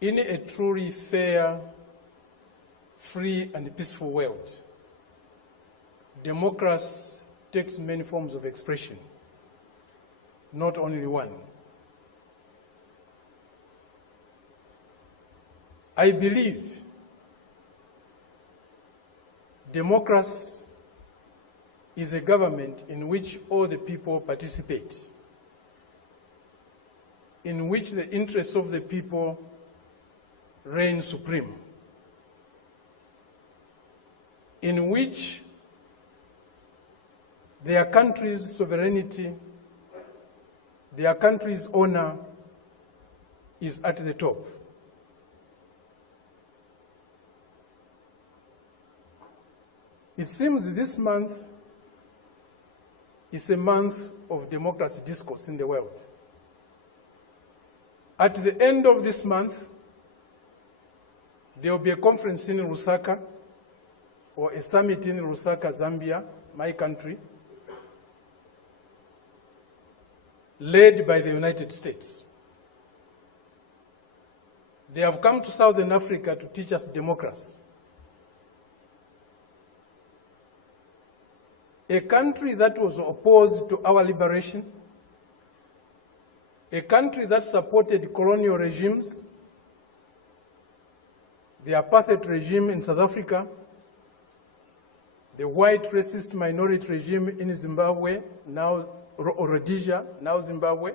In a truly fair, free and peaceful world, democracy takes many forms of expression, not only one. I believe democracy is a government in which all the people participate, in which the interests of the people reign supreme, in which their country's sovereignty, their country's honor is at the top. It seems that this month is a month of democracy discourse in the world. At the end of this month, there will be a conference in Lusaka, or a summit in Lusaka, Zambia, my country, led by the United States. They have come to Southern Africa to teach us democracy. A country that was opposed to our liberation, a country that supported colonial regimes, the apartheid regime in South Africa, the white racist minority regime in Zimbabwe, now Rhodesia, now Zimbabwe,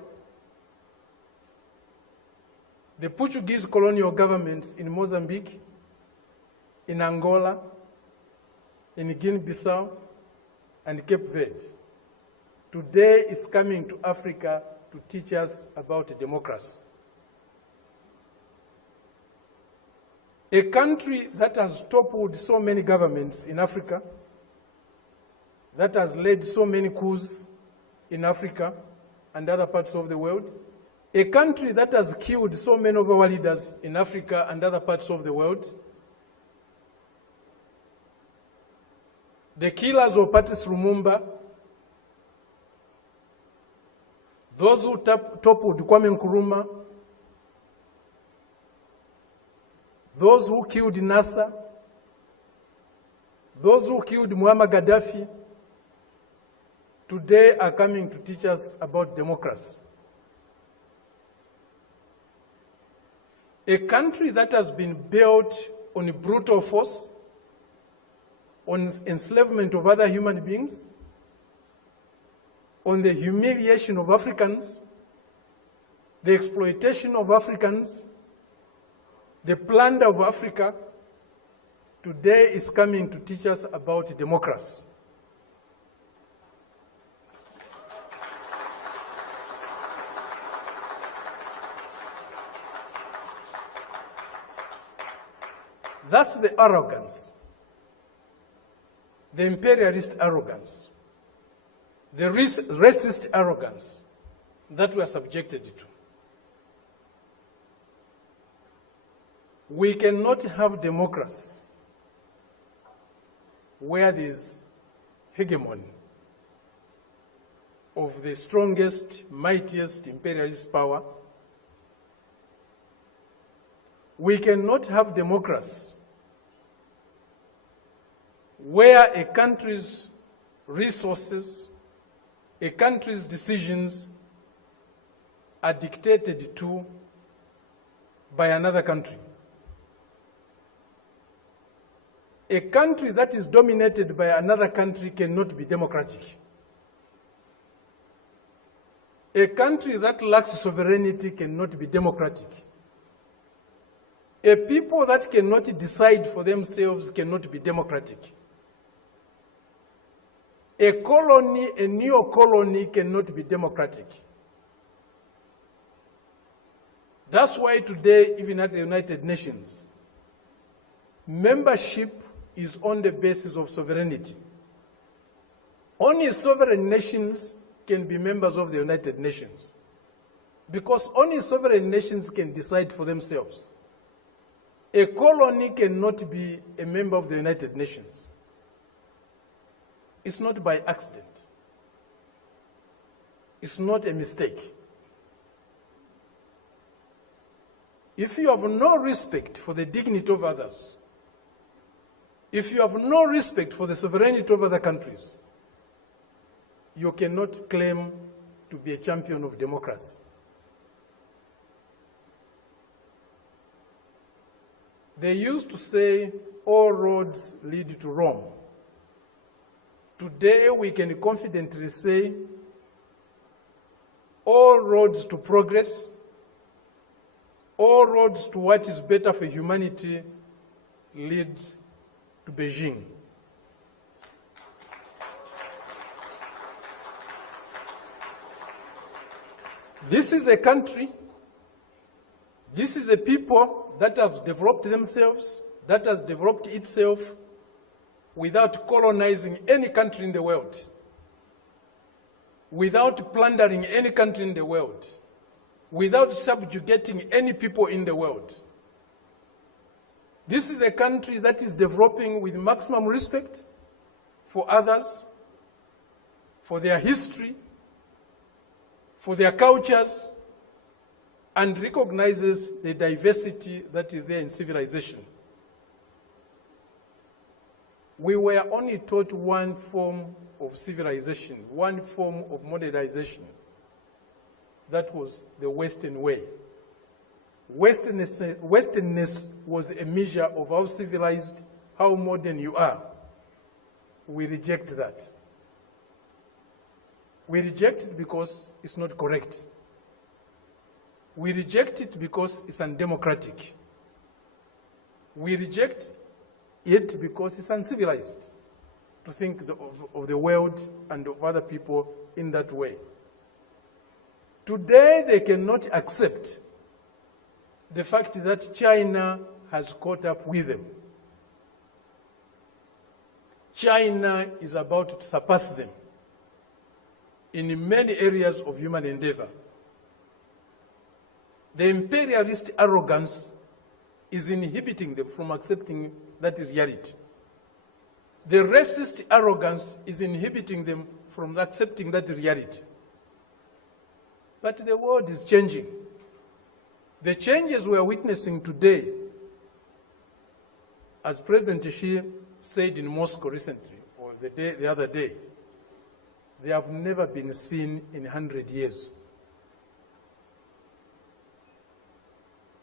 the Portuguese colonial governments in Mozambique, in Angola, in Guinea-Bissau, and Cape Verde, today is coming to Africa to teach us about democracy. A country that has toppled so many governments in Africa, that has led so many coups in Africa and other parts of the world, a country that has killed so many of our leaders in Africa and other parts of the world, the killers of Patrice Lumumba, those who toppled Kwame Nkrumah, those who killed Nasser, those who killed Muammar Gaddafi, today are coming to teach us about democracy. A country that has been built on brutal force, on enslavement of other human beings, on the humiliation of Africans, the exploitation of Africans, the plunder of Africa, today is coming to teach us about democracy. That's the arrogance, the imperialist arrogance, the racist arrogance that we are subjected to. We cannot have democracy where there is hegemony of the strongest, mightiest imperialist power. We cannot have democracy where a country's resources, a country's decisions are dictated to by another country. A country that is dominated by another country cannot be democratic. A country that lacks sovereignty cannot be democratic. A people that cannot decide for themselves cannot be democratic. A colony, a neo-colony cannot be democratic. That's why today, even at the United Nations, membership is on the basis of sovereignty. Only sovereign nations can be members of the United Nations, because only sovereign nations can decide for themselves. A colony cannot be a member of the United Nations. It's not by accident. It's not a mistake. if you have no respect for the dignity of others, if you have no respect for the sovereignty of other countries, you cannot claim to be a champion of democracy. They used to say, all roads lead to Rome. Today, we can confidently say, all roads to progress, all roads to what is better for humanity leads to Beijing. This is a country, this is a people that have developed themselves, that has developed itself without colonizing any country in the world, without plundering any country in the world, without subjugating any people in the world. This is a country that is developing with maximum respect for others, for their history, for their cultures, and recognizes the diversity that is there in civilization. We were only taught one form of civilization, one form of modernization. That was the Western way. Westernness was a measure of how civilized, how modern you are. We reject that. We reject it because it's not correct. We reject it because it's undemocratic. We reject it because it's uncivilized to think of the world and of other people in that way. Today, they cannot accept the fact that China has caught up with them. China is about to surpass them in many areas of human endeavor. The imperialist arrogance is inhibiting them from accepting that reality. The racist arrogance is inhibiting them from accepting that reality. But the world is changing. The changes we are witnessing today, as President Xi said in Moscow recently, or the other day, they have never been seen in 100 years.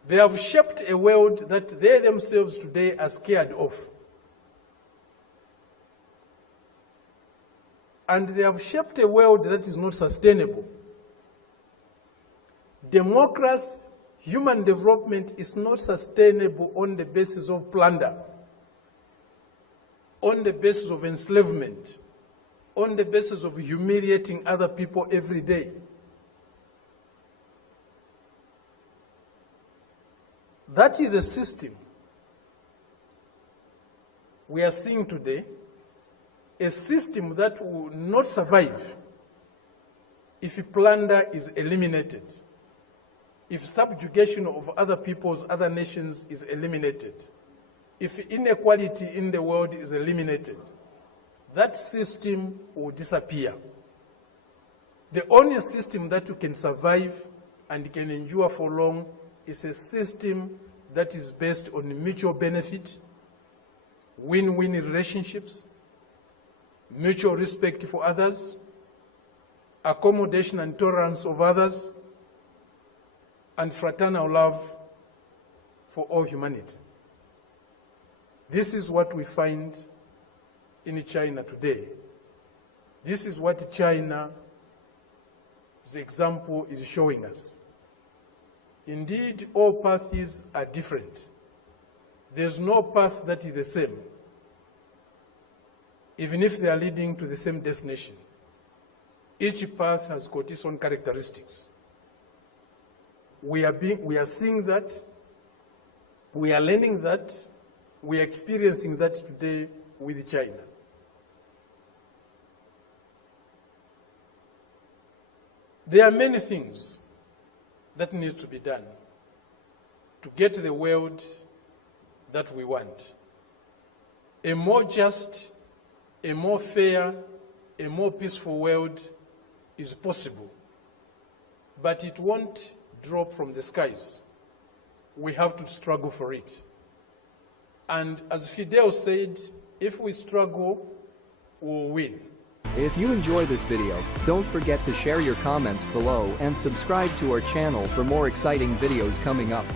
They have shaped a world that they themselves today are scared of. And they have shaped a world that is not sustainable. Democracy, human development is not sustainable on the basis of plunder, on the basis of enslavement, on the basis of humiliating other people every day. That is a system we are seeing today, a system that will not survive if plunder is eliminated, if subjugation of other peoples, other nations is eliminated, if inequality in the world is eliminated. That system will disappear. The only system that can survive and can endure for long is a system that is based on mutual benefit, win-win relationships, mutual respect for others, accommodation and tolerance of others, and fraternal love for all humanity. This is what we find in China today. This is what China's example is showing us. Indeed, all paths are different. There's no path that is the same, even if they are leading to the same destination. Each path has got its own characteristics. We are seeing that, we are learning that, we are experiencing that today with China. There are many things that need to be done to get the world that we want. A more just, a more fair, a more peaceful world is possible, but it won't drop from the skies. we have to struggle for it. And as Fidel said, if we struggle, we'll win. If you enjoy this video, don't forget to share your comments below and subscribe to our channel for more exciting videos coming up.